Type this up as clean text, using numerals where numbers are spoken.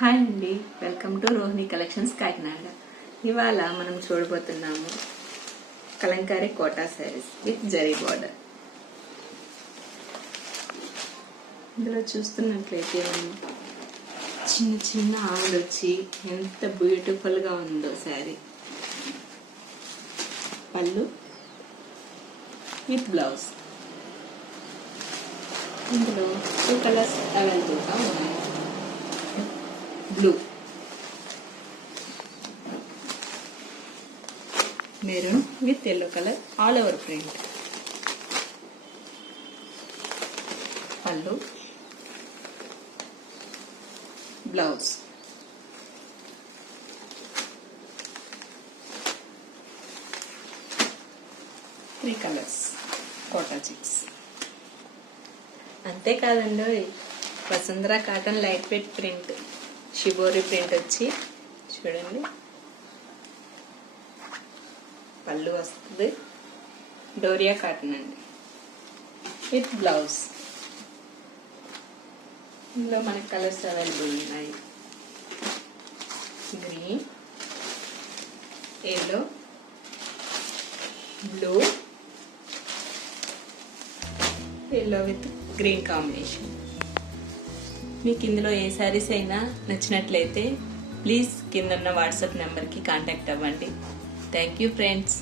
Hi అండి, welcome to Rohini collections Kakinada. ఇవాళ మనం చూడబోతున్నాము kalamkari Kota saris with zari border. ఇందులో చూస్తున్నట్లయితే చిన్న చిన్న ఆవులు వచ్చి ఎంత బ్యూటిఫుల్ గా ఉందో శారీ. పళ్ళు విత్ బ్లౌజ్. ఇందులో 2 కలర్స్ అవైలబుల్ గా ఉన్నాయి. Blue, maroon with yellow colour all over print. పళ్ళు, blouse. Three colours Kota checks. అంతేకాదండి, Vasundhara cotton light weight print, shibori print వచ్చి చూడండి. పళ్ళు వస్తుంది, డోరియా కాటన్ అండి విత్ బ్లౌజ్. ఇందులో మనకి కలర్స్ అవైలబుల్ ఉన్నాయి. Green, yellow, blue, yellow with green combination. మీకు ఇందులో ఏ శారీస్ అయినా నచ్చినట్లయితే ప్లీజ్ కింద ఉన్న వాట్సాప్ నెంబర్కి కాంటాక్ట్ అవ్వండి. Thank you friends.